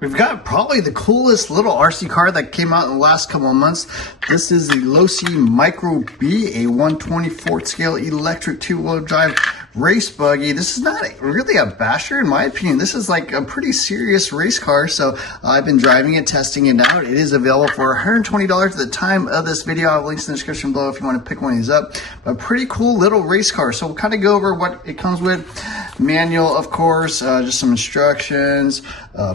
We've got probably the coolest little RC car that came out in the last couple of months. This is the Losi Micro B, a 1/24 scale electric two-wheel drive race buggy. This is not really a basher in my opinion. This is like a pretty serious race car. So I've been driving it, testing it out. It is available for $120 at the time of this video. I have links in the description below if you want to pick one of these up. A pretty cool little race car. So we'll kind of go over what it comes with. Manual, of course, just some instructions,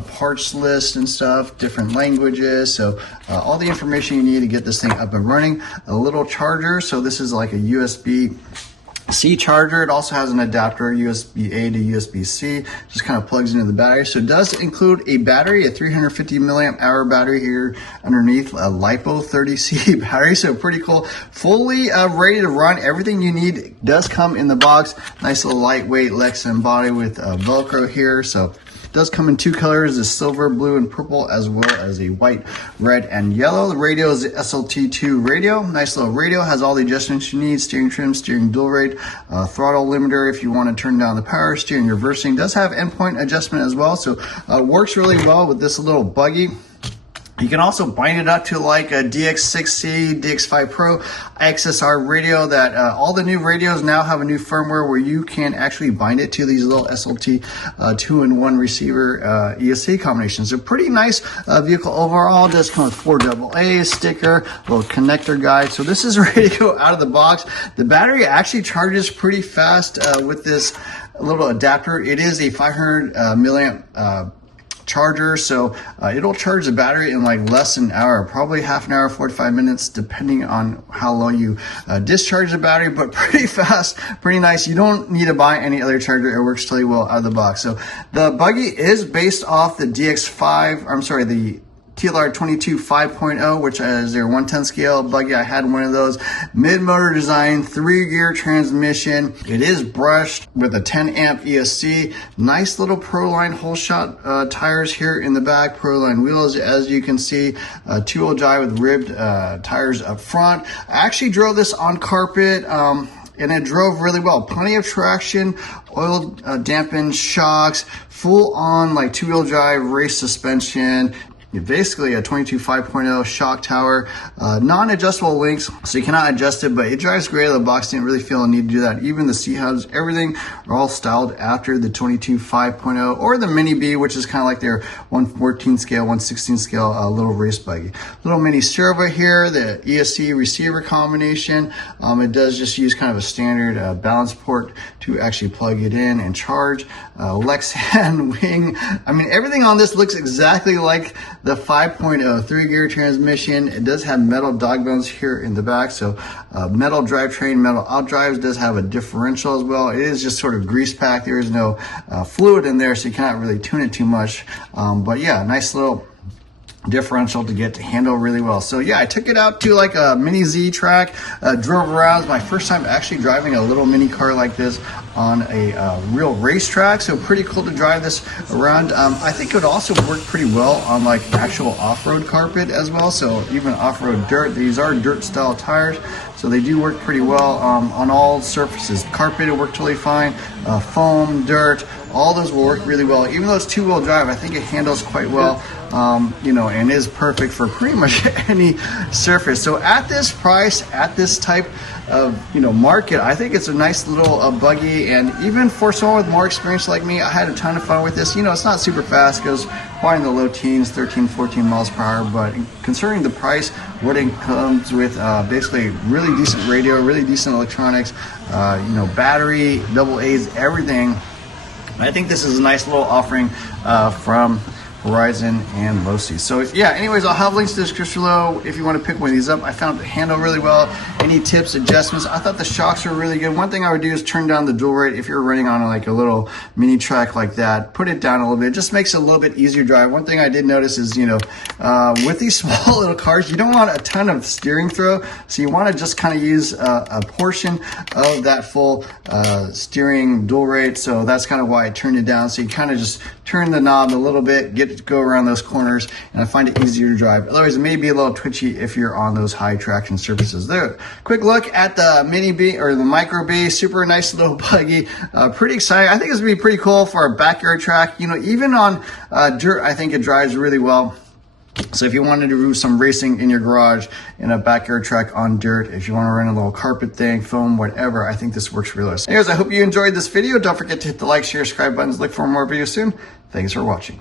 parts list and stuff, different languages. So all the information you need to get this thing up and running. A little charger. So this is like a USB-C charger. It also has an adapter, USB-A to USB-C, just kind of plugs into the battery. So it does include a battery, a 350 milliamp hour battery here underneath, a LiPo 30C battery. So pretty cool. Fully ready to run. Everything you need does come in the box. Nice little lightweight Lexan body with Velcro here. So does come in two colors, the silver, blue, and purple, as well as a white, red, and yellow. The radio is the SLT2 radio. Nice little radio, has all the adjustments you need, steering trim, steering dual rate, throttle limiter if you want to turn down the power, steering reversing. Does have endpoint adjustment as well, so works really well with this little buggy. You can also bind it up to like a DX6C, DX5 Pro, XSR radio that all the new radios now have a new firmware where you can actually bind it to these little SLT 2-in-1 receiver ESC combinations. So pretty nice vehicle overall. Does come with 4 AA sticker, little connector guide. So this is ready to go out of the box. The battery actually charges pretty fast with this little adapter. It is a 500 milliamp charger, so it'll charge the battery in like less than an hour, probably half an hour, 45 minutes, depending on how low you discharge the battery, but pretty fast, pretty nice. You don't need to buy any other charger. It works totally well out of the box. So the buggy is based off the the TLR 22 5.0, which is their 1/10 scale buggy. I had one of those. Mid-motor design, 3-gear transmission. It is brushed with a 10 amp ESC. Nice little Proline whole shot tires here in the back. Proline wheels, as you can see. 2-wheel drive with ribbed tires up front. I actually drove this on carpet. And it drove really well. Plenty of traction, oil dampened shocks, full on like 2-wheel drive race suspension. Basically a 22 5.0 shock tower, non-adjustable links, so you cannot adjust it, but it drives great out of the box. Didn't really feel a need to do that. Even the C-hubs, everything are all styled after the 22 5.0 or the Mini B, which is kind of like their 1/14 scale, 1/16 scale little race buggy. Little mini servo here, the ESC receiver combination. It does just use kind of a standard balance port to actually plug it in and charge. Lexan wing. I mean, everything on this looks exactly like the 5.0 3-gear transmission. It does have metal dog bones here in the back, so metal drivetrain, metal outdrives. Does have a differential as well. It is just sort of grease packed. There is no fluid in there, so you cannot really tune it too much. But yeah, nice little differential to get to handle really well. So yeah, I took it out to like a mini Z track, drove around. It's my first time actually driving a little mini car like this on a real racetrack, so pretty cool to drive this around. I think it would also work pretty well on like actual off-road carpet as well, so even off-road dirt. These are dirt style tires, so they do work pretty well on all surfaces. Carpet, it worked totally fine. Foam, dirt, all those will work really well. Even though it's 2-wheel drive, I think it handles quite well, and is perfect for pretty much any surface. So at this price, at this type of market, I think it's a nice little buggy. And even for someone with more experience like me, I had a ton of fun with this. It's not super fast, it goes probably in the low teens, 13, 14 miles per hour, but considering the price, what it comes with, basically really decent radio, really decent electronics, battery, double A's, everything. I think this is a nice little offering from Horizon and Losi. So yeah, anyways, I'll have links to the description below if you want to pick one of these up. I found it handle really well. Any tips, adjustments? I thought the shocks were really good. One thing I would do is turn down the dual rate if you're running on like a little mini track like that. Put it down a little bit. It just makes it a little bit easier to drive. One thing I did notice is, with these small little cars, you don't want a ton of steering throw. So you want to just kind of use a portion of that full steering dual rate. So that's kind of why I turned it down. So you kind of just turn the knob a little bit, get to go around those corners, and I find it easier to drive. Otherwise, it may be a little twitchy if you're on those high traction surfaces. There, quick look at the Mini B or the Micro B. Super nice little buggy. Pretty exciting. I think it's gonna be pretty cool for a backyard track. You know, even on dirt, I think it drives really well. So if you wanted to do some racing in your garage, in a backyard track on dirt, if you want to run a little carpet thing, foam, whatever, I think this works really well. Anyways, I hope you enjoyed this video. Don't forget to hit the like, share, subscribe buttons. Look for more videos soon. Thanks for watching.